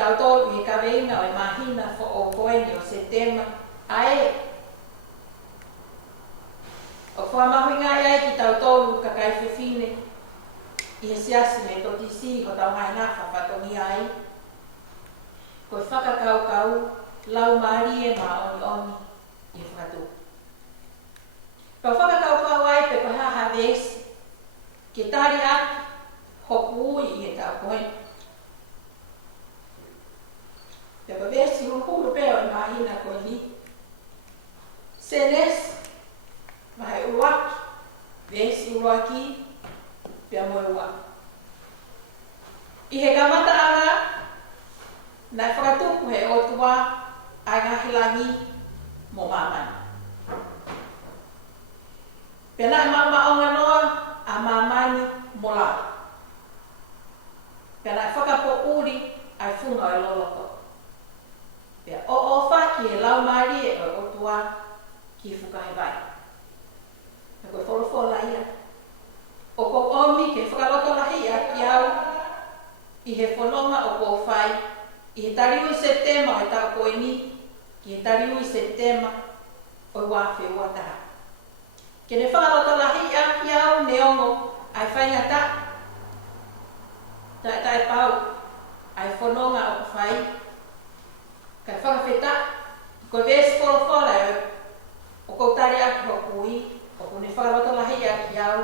tau tolu i ka veinga o e mahina fo o koeni o se tema ae. O wha mahuinga ai ki tau tolu ka kai whiwhine i he siasi me to tisi ho tau ngai ngā whawhatongi ai. Ko i whakakau lau maari e ma oni oni i whakatu. Pau whakakau ai pe ko haha vesi ke tari aki hoku ui i he tau koeni. Pe ko vesi hukuru peo i mahina koeni. Senes mahai uwaki, vesi uwaki, pia moe uwaki. I he kamata anga, nai whakatuku he otua a ngā hilangi mo mamani. Pia nai maonga noa a mamani mo la. Pia nai whakapo uri ai whunga e loloko. Pia o whaki e lau maari e o otua ki whukahe vai. Na koe wholofola ia. O ko omi ke whakaloto lahi a ki au i he whanonga o ko whai i he tariu i Septema o e tau koeni ki he tariu i Septema o i wāwhi ua taha. Ke ne whakaloto lahi a ki au ne ongo ai whainga ta. Tai pau ai whanonga o ko whai. Kai whakawheta ko vesi wholofola o ko tari aki ho kui o ko ne whakaloto lahi a ki au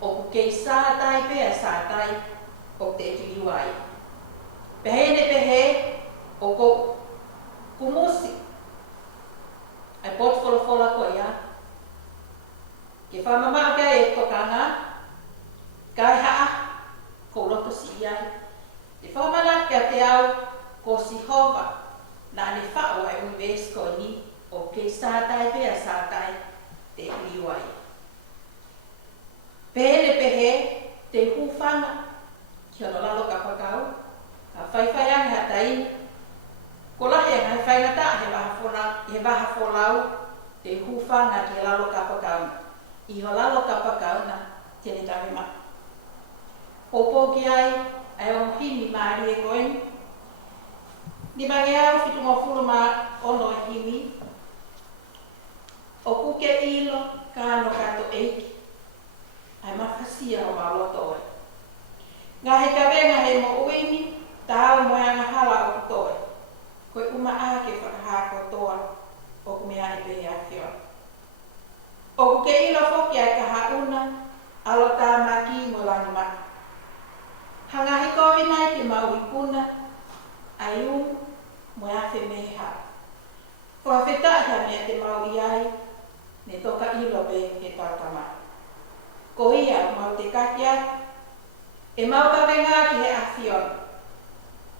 o ku kei sātai pēa sātai o te tiriwai. Pehe ne pehe o ko kumusi. Ai pot wholofola ko ia. Ke whamamau kia e tokanga, kai haa ko roto si iai. Te whamana kia te au ko si hova na ne whao ai universe ko ni o kei sātai pēa sātai te tiriwai. Pehe pehe te hūwhanga ki ono lalo ka whakau, ka whaiwhaianga hatai, ko lahi a ngai whaingata he waha wholau te hūwhanga ki lalo ka whakau. I ho lalo ka whakau na tene tawima. Popo ki ai o himi maari e koeni. Ni mange au whitunga whuru ma ono e himi. O kuke ilo ka ano kato eiki. Ai mawhasia o maloto oe. Ngā he kawenga he mo uini, tāu moeanga hala o kutoe. Koe uma ake whakahako toa o kumea e pehe a whio. O kuke ilo whoki ai ka hauna, alo tā maki mo langi maki. Hangahi kowi nai te mau i puna, ai mo e awhi mehe ha. Whawheta hea mea te mau i ai, ne toka ilo be he tātamai. Ko ia mau te kakia, e mau ka wenga ki he awhion.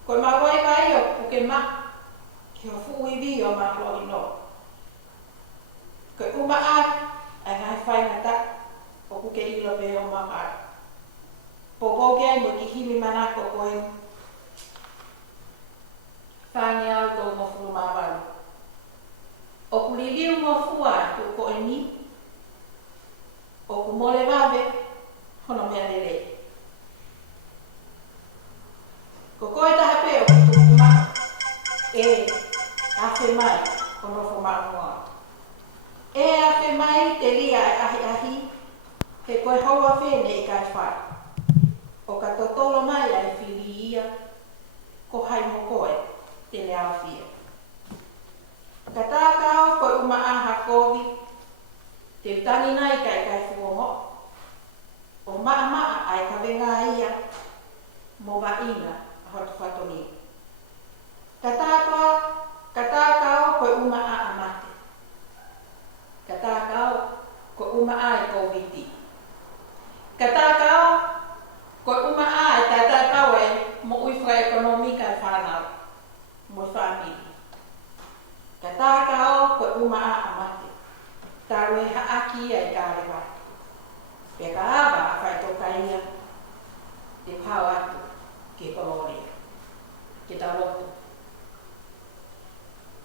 Ko mau wai vai o puke ma, ki ho fui vi o ma hlo ino. Ko uma a, ai ngai whaingata, o puke ilo pe o ma mai. Popo ki ai mo ki himi manako koen. Whangi au tō mo furu mawaru. O kuliliu mo fua tu koeni, o ku mole wawe, hono mea lere. Ko koe taha pe o ku tuku maha, e awhi mai, hono fo maungoa. E awhi mai te lia e ahi ahi, he koe haua whene i kai whai. O ka totolo mai ai whiri ia, ko hai mo koe, te lea awhia. Ka tākau koe uma aha kovi, te utani nai kai fuongo. O maa ai ka wenga ia mo waina a hotu whatoni. Ka tākau koe uma a amate. Ka tākau koe uma a e koviti. Ka tākau koe uma a e tātākau e mo uiwha ekonomika e whanau. Mo whamiri. Ka tākau koe uma a amate. Taru e haaki ai kārewa. Pea ka awa a whai toka ia te pau atu ke koloria, ke taroto.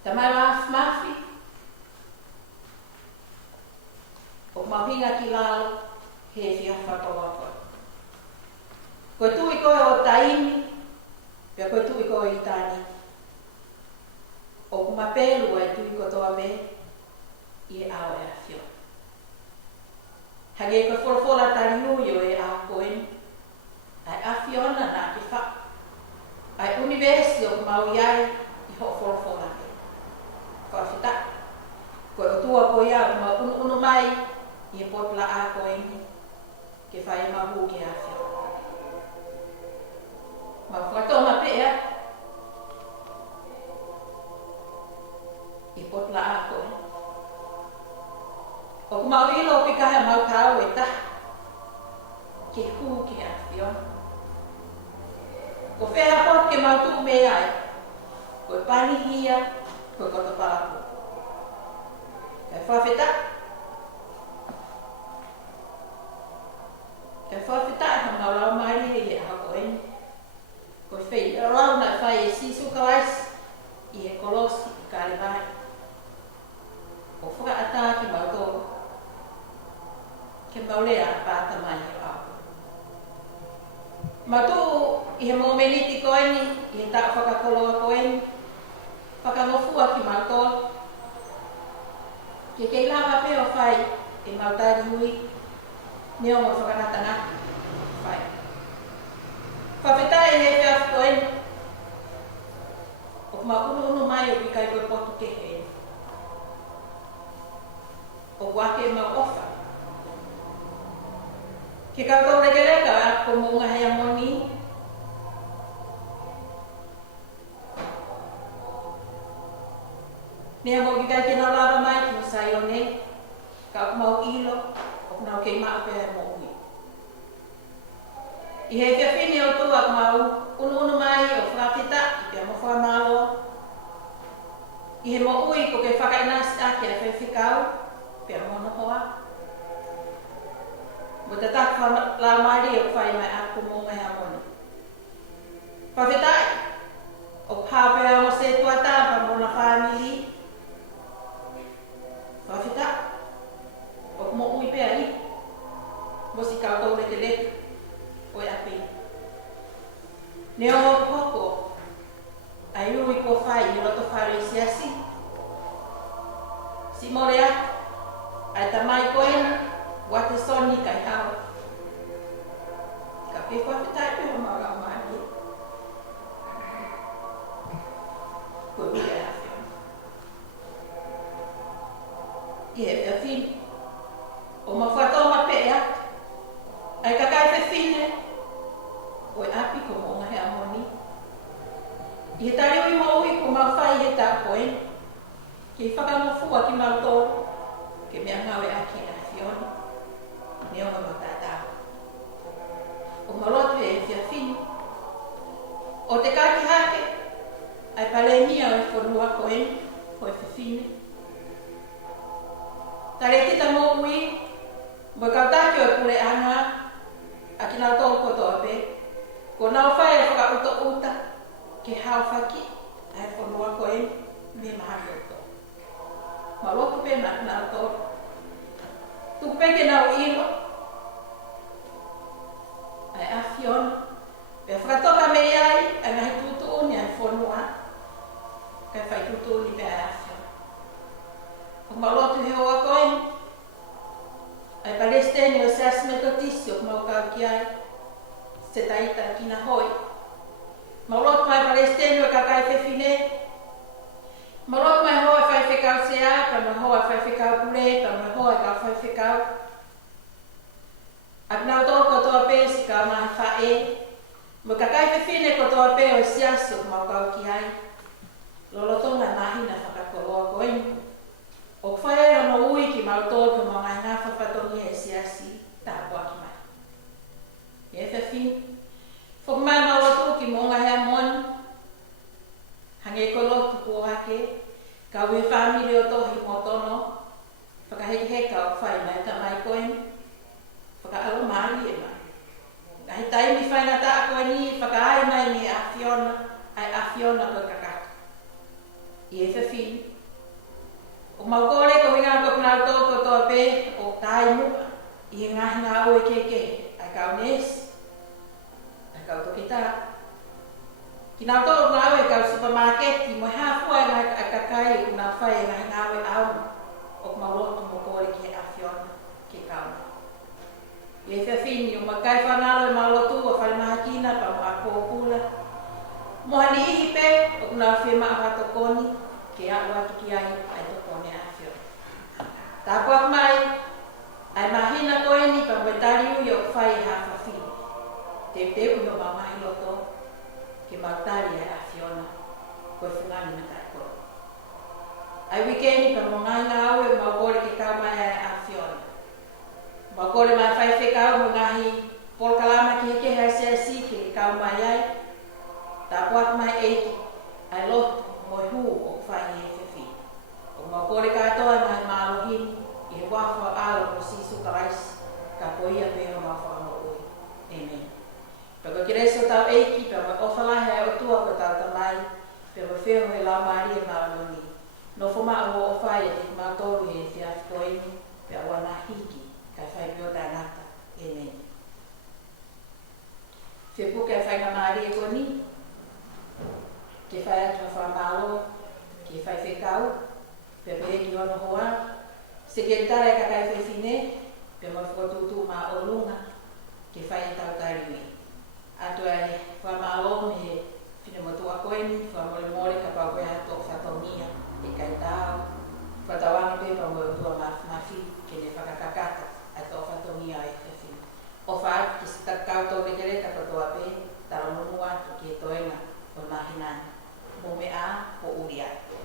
Tamai mafi, o mauhinga ki lalo, he whia whakawaka. Koe tui koe o taimi, pea koe tui koe i tāni. fiona na ki fa. Ai universi o mau iai I ho fora ke. Whawhita. Koe o tua ko ia ma unu mai I potla a ko ingi. Ke whai mahu ki a whia. Ma whakato ma pea. I potla a ko ingi. O ku mau ilo pikaha mau tau e taha. Ke hu ki a whia. Ko whea pot ke mau tu me ai. Koe pani hia, koe koto pāpu. Kai whawhita. Kai whawhita e ha mau lau maari e hako eni. Koe whei lau na whai e sisu kawais I e kolosi I kare mai. O whakaata ki mau tō. Ke mau lea pāta mai e au. Matu I he momeniti ko eni, I he tā whakakoloa ko eni. Whakamofua ki mau tō. Ke kei lawa peo whai e mau tāri hui. Neo mo whakanatanga whai. Whawhetai he whia ko eni. O mau unu mai o pikai koe potu ke he eni. O wake mau ofa. Ke koutou rekeleka a ko munga hea moni. Nea mo ki kai ke nau lava mai ki masai o ne. Ka o mau ilo, o nau kei maa pēr mo ui. I he whiawhine o tua ko mau unu mai o whakita I pia mo whamalo. I he mo ui ko ke whakainasi ake a whewhikau, pia mo nohoa. Mo te tak lau maari o whai mai aku mo ngai amoni. Whawhetai, o pāpea o se tuatapa mo na whamili. Whawhita, o mo ui pēr I. Mo si koutou reke letu, o e api. Neo o hoko, ai ui ko whai I roto whare siasi. Si more atu, ai tamai koena, wate soni kai hao. Ka ke whawhitai pēr mau lau maari. Koe ui e awhi. I he whiawhine. O ma whatoa ma pēr atu. Ai ka kai whiawhine. O e api ko mo ngahe amoni. I he tari ui mo ui ko mau whai he tā koen. Ke whakamofua ki mau tō. Ke mea ngau e aki a whiona. Neo ma matatau. O malotu e whiawhine. O te kaki hake. Ai palenia o e whanua koen. Ko e whiawhine. Tare tita mo ui. Mo kautaki o e pule anga. A ki nau tō koto ape. Ko nau whai e whakauta uta. Ke hao whaki. Ai whanua koen. Me mahari o tō. Ma lotu pe nau tō. Tuku peke nau ilo. Ai a whiona. Pea whakatoka me ai. Ai ngahi tutu ni ai whanua. Kai whai tutu ni pe ai a whiona. O malotu he oa koen. Ai palesteni o se asmetotisi o mau kau ki ai. Se taita ki na hoi. Malotu mai palesteni o kakai whiawhine. Malotu mai hoa whai whikau se a. Pa mai hoa whai whikau pule. Pa mai hoa kau whai whikau. Ap nau tō kotoa pē si kau mahi whae. Mo kakai whiawhine kotoa pē o siasu o mau kau ki ai. Lolotonga mahi na whakakoloa koen. O whae ono ui ki mau tōku mo ngai ngā whawhatongi e siasi tā puaki mai. E whiawhine. Whakumai mau atu ki mo ngai hea moni. Hange kolotu puake. Kau he whamiri o tohi mo tono. Whakaheki heka o whai mai ta mai koen. Whakaalo maari e mai. Ngahi taimi whainga tā koen I whakaai mai ni a whiona. Ai a whiona koe kakaka. I e whiawhine. O mau kore ko winga ko pinau tō ko tō pē o tāi muka. I ngahi ngā ue keke. Ai kau nes. Ai kau toki tā. Ki nau tō ngā ue kau supermarketi. Mo hea fua ngā kakai o ngā whai ngahi ngā ue au. O mau lotu mo kore ki a whiona. Ke kau. I e whiawhine o makai whanalo e mau lotu o whare mahakina pa whima a watokoni, ke a watu ki ai tokone a whio. Tā kuak mai, ai mahina koe ni pa mwetari ui o whai ha whawhi. Te te ui o mamahi loto, ke mautari ai a whiona, koe whungani na kai koe. Ai wikeni pa mongai ngā au e maukore ke kau mai ai a whiona. Maukore mai whai whekau mo ngahi polkalama ki heke hai si ke kau mai ai. Tā kuak mai eiki, ai loto moi hu o whai he whewhi. O maukore katoa mai marohini, i he wawha ala o sisu karaisi, ka poia pēho mawha mo ui. Amen. Pako ki reiso tau eiki, pako mai ofalahe ai o tua ko tau tamai, pako wheo he lau maari e maaroni. No foma a o whai e te mātoru he whiafi koini, pe awa nā hiki, kai whai pio tā nata. Amen. Whepu kai whai ngā maari e koni, ke whai atu a whamalo, ke whai whekau, pe pe ki ono hoa, sekretara e kakai whewhine, pe mo whakatutu mā o lunga, ke whai e tau tariwi. Atu e whamalo me whine motua koeni, whamore more ka pau koe hato whatongia, e kai tau, whatawanga pe pa mo tua mawhi, ke ne whakakakata, ato whatongia e whewhine. O whaat, ki se takau tau rekere ka patoa pe, taro nunu atu ki e toenga, o mahinani. Mo me a, po uri atu.